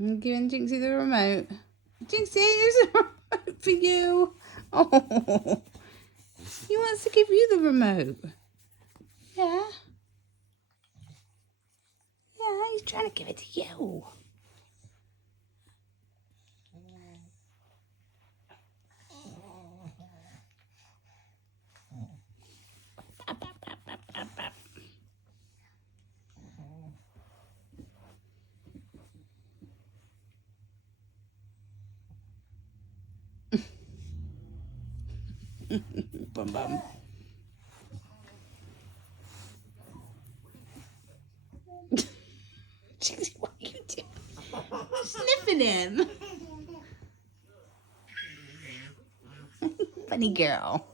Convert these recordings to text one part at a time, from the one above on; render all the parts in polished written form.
I'm giving Jinxie the remote. Jinxie, here's the remote for you. Oh, he wants to give you the remote. Yeah. Yeah, he's trying to give it to you. Bum bum. Jinxie, what are you doing? Sniffing him. Funny girl.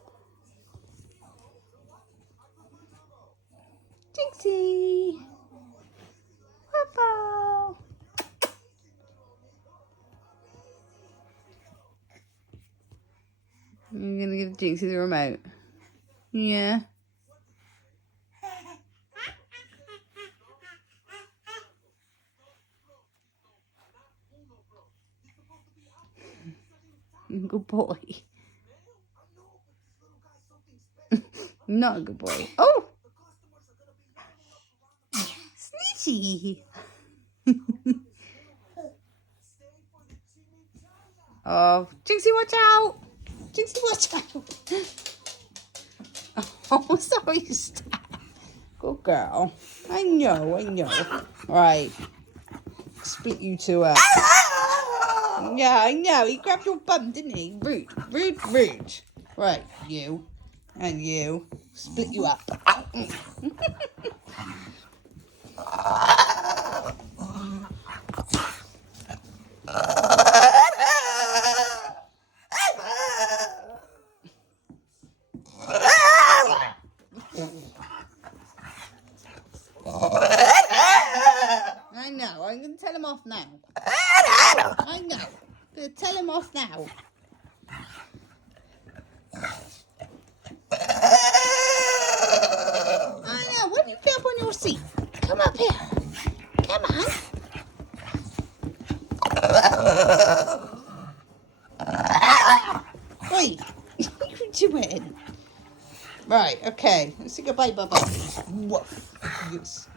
Jinxie. Purple. I'm gonna give Jinxie the remote. Yeah. Good boy. Not a good boy. Oh! Sneezy. Oh, Jinxie, watch out! Jinxie, watch out! Oh, sorry, Staff. Good girl. I know. Right. Split you two up. Yeah, I know. He grabbed your bum, didn't he? Rude. Right, you and you. Split you up. I know. I'm going to tell him off now. I know. I'm going to tell him off now. I know. Why don't you get up on your seat? Come up here. Come on. Oi. What are you doing? Right, okay. Let's say goodbye, bye-bye. Woof. Yes.